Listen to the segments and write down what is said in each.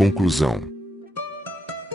Conclusão.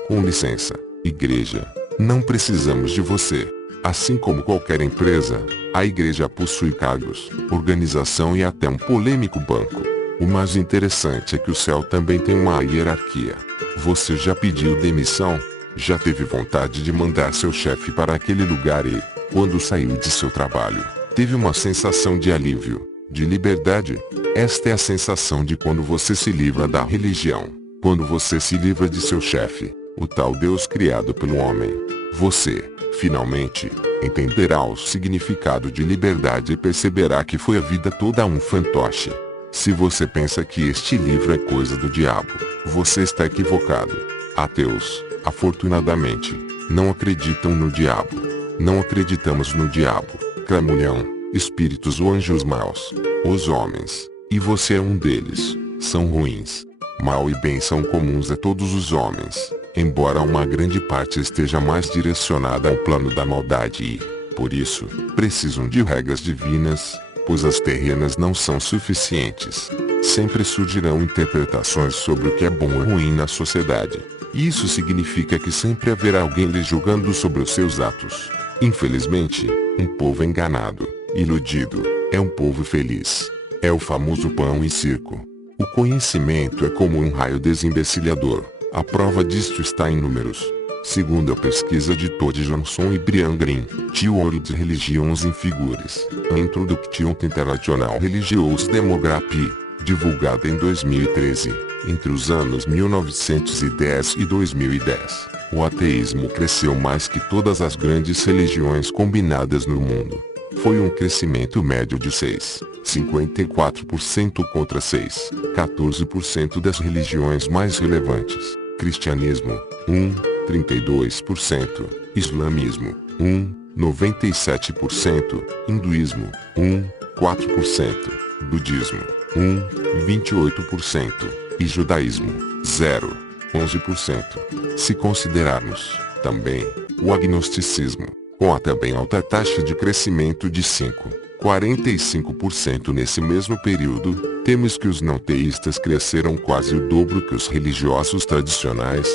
Com licença, igreja, não precisamos de você. Assim como qualquer empresa, a igreja possui cargos, organização e até um polêmico banco. O mais interessante é que o céu também tem uma hierarquia. Você já pediu demissão? Já teve vontade de mandar seu chefe para aquele lugar e, quando saiu de seu trabalho, teve uma sensação de alívio, de liberdade? Esta é a sensação de quando você se livra da religião, quando você se livra de seu chefe, o tal Deus criado pelo homem. Você, finalmente, entenderá o significado de liberdade e perceberá que foi a vida toda um fantoche. Se você pensa que este livro é coisa do diabo, você está equivocado. Ateus, afortunadamente, não acreditam no diabo. Não acreditamos no diabo, cramulhão, espíritos ou anjos maus. Os homens, e você é um deles, são ruins. Mal e bem são comuns a todos os homens, embora uma grande parte esteja mais direcionada ao plano da maldade e, por isso, precisam de regras divinas, pois as terrenas não são suficientes. Sempre surgirão interpretações sobre o que é bom ou ruim na sociedade. Isso significa que sempre haverá alguém lhe julgando sobre os seus atos. Infelizmente, um povo enganado, iludido, é um povo feliz. É o famoso pão e circo. O conhecimento é como um raio desembecilhador. A prova disto está em números. Segundo a pesquisa de Todd Johnson e Brian Greene, The World Religions in Figures, a Introduction to International Religious Demography, divulgada em 2013, entre os anos 1910 e 2010, o ateísmo cresceu mais que todas as grandes religiões combinadas no mundo. Foi um crescimento médio de 6,54% contra 6,14% das religiões mais relevantes. Cristianismo, 1,32%. Islamismo, 1,97%. Hinduísmo, 1,4%. Budismo, 1,28%. E judaísmo, 0,11%. Se considerarmos, também, o agnosticismo, com a também alta taxa de crescimento de 5,45% nesse mesmo período, temos que os não teístas cresceram quase o dobro que os religiosos tradicionais,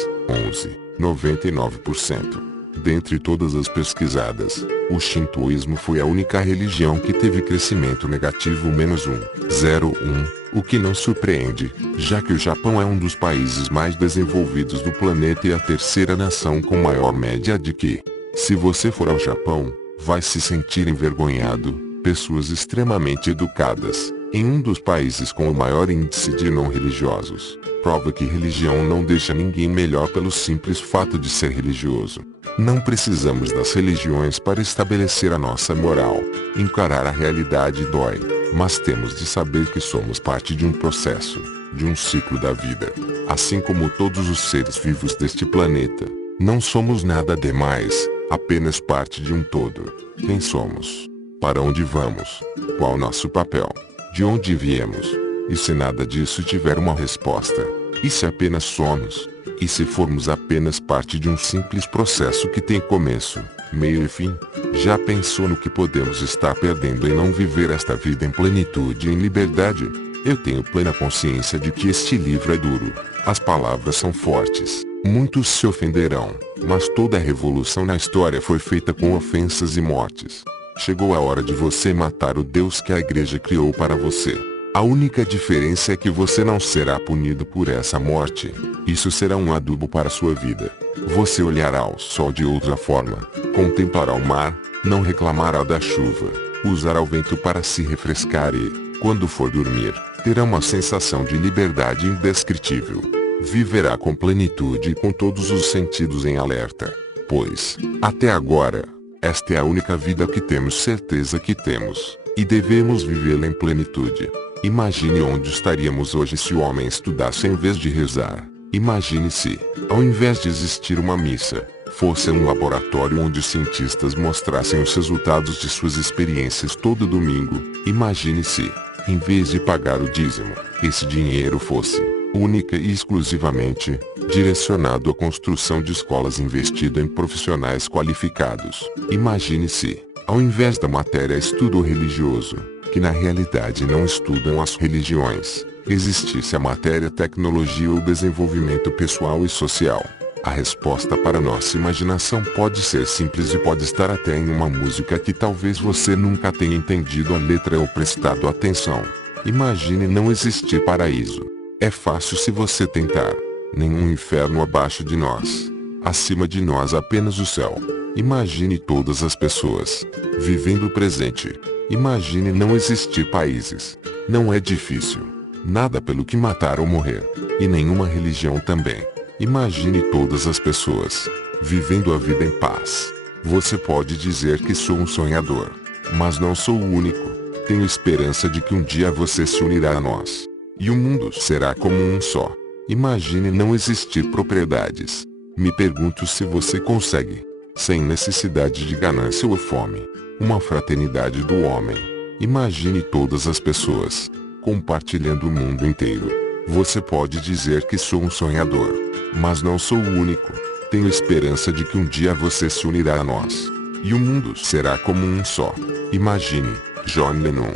11,99%. Dentre todas as pesquisadas, o shintoísmo foi a única religião que teve crescimento negativo -1,01, o que não surpreende, já que o Japão é um dos países mais desenvolvidos do planeta e a terceira nação com maior média de QI. Se você for ao Japão, vai se sentir envergonhado. Pessoas extremamente educadas, em um dos países com o maior índice de não religiosos, prova que religião não deixa ninguém melhor pelo simples fato de ser religioso. Não precisamos das religiões para estabelecer a nossa moral. Encarar a realidade dói, mas temos de saber que somos parte de um processo, de um ciclo da vida. Assim como todos os seres vivos deste planeta, não somos nada demais, apenas parte de um todo. Quem somos? Para onde vamos? Qual nosso papel? De onde viemos? E se nada disso tiver uma resposta? E se apenas somos? E se formos apenas parte de um simples processo que tem começo, meio e fim? Já pensou no que podemos estar perdendo em não viver esta vida em plenitude e em liberdade? Eu tenho plena consciência de que este livro é duro. As palavras são fortes. Muitos se ofenderão, mas toda a revolução na história foi feita com ofensas e mortes. Chegou a hora de você matar o Deus que a igreja criou para você. A única diferença é que você não será punido por essa morte. Isso será um adubo para a sua vida. Você olhará ao sol de outra forma, contemplará o mar, não reclamará da chuva, usará o vento para se refrescar e, quando for dormir, terá uma sensação de liberdade indescritível. Viverá com plenitude e com todos os sentidos em alerta. Pois, até agora, esta é a única vida que temos certeza que temos, e devemos vivê-la em plenitude. Imagine onde estaríamos hoje se o homem estudasse em vez de rezar. Imagine se, ao invés de existir uma missa, fosse um laboratório onde cientistas mostrassem os resultados de suas experiências todo domingo. Imagine se, em vez de pagar o dízimo, esse dinheiro fosse, única e exclusivamente, direcionado à construção de escolas investido em profissionais qualificados. Imagine se, ao invés da matéria estudo religioso, que na realidade não estudam as religiões, existisse a matéria, tecnologia ou desenvolvimento pessoal e social? A resposta para nossa imaginação pode ser simples e pode estar até em uma música que talvez você nunca tenha entendido a letra ou prestado atenção. Imagine não existir paraíso. É fácil se você tentar. Nenhum inferno abaixo de nós. Acima de nós apenas o céu. Imagine todas as pessoas vivendo o presente. Imagine não existir países. Não é difícil. Nada pelo que matar ou morrer. E nenhuma religião também. Imagine todas as pessoas vivendo a vida em paz. Você pode dizer que sou um sonhador. Mas não sou o único. Tenho esperança de que um dia você se unirá a nós. E o mundo será como um só. Imagine não existir propriedades. Me pergunto se você consegue. Sem necessidade de ganância ou fome. Uma fraternidade do homem. Imagine todas as pessoas compartilhando o mundo inteiro. Você pode dizer que sou um sonhador. Mas não sou o único. Tenho esperança de que um dia você se unirá a nós. E o mundo será como um só. Imagine, John Lennon.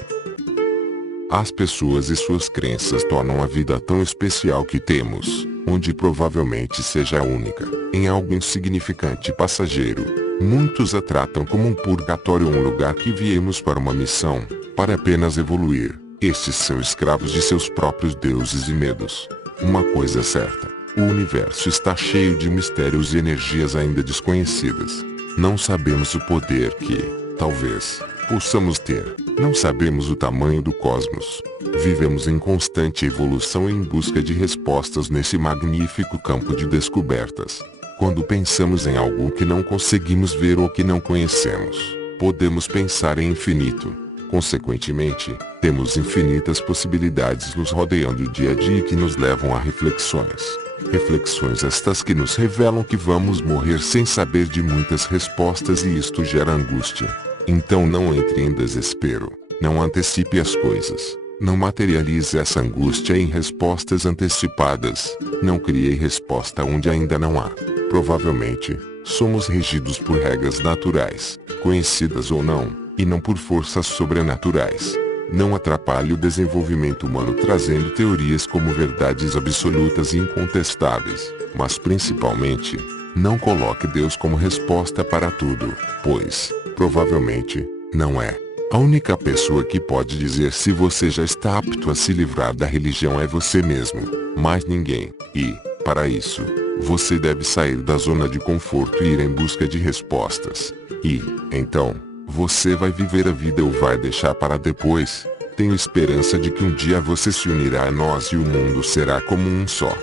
As pessoas e suas crenças tornam a vida tão especial que temos, onde provavelmente seja a única, em algo insignificante e passageiro. Muitos a tratam como um purgatório ou um lugar que viemos para uma missão, para apenas evoluir. Estes são escravos de seus próprios deuses e medos. Uma coisa é certa, o universo está cheio de mistérios e energias ainda desconhecidas. Não sabemos o poder que, talvez, possamos ter. Não sabemos o tamanho do cosmos. Vivemos em constante evolução em busca de respostas nesse magnífico campo de descobertas. Quando pensamos em algo que não conseguimos ver ou que não conhecemos, podemos pensar em infinito. Consequentemente, temos infinitas possibilidades nos rodeando dia a dia que nos levam a reflexões. Reflexões estas que nos revelam que vamos morrer sem saber de muitas respostas e isto gera angústia. Então não entre em desespero. Não antecipe as coisas. Não materialize essa angústia em respostas antecipadas. Não crie resposta onde ainda não há. Provavelmente, somos regidos por regras naturais, conhecidas ou não, e não por forças sobrenaturais. Não atrapalhe o desenvolvimento humano trazendo teorias como verdades absolutas e incontestáveis, mas principalmente, não coloque Deus como resposta para tudo, pois, provavelmente, não é. A única pessoa que pode dizer se você já está apto a se livrar da religião é você mesmo, mais ninguém. E, para isso, você deve sair da zona de conforto e ir em busca de respostas. E, então, você vai viver a vida ou vai deixar para depois? Tenho esperança de que um dia você se unirá a nós e o mundo será como um só.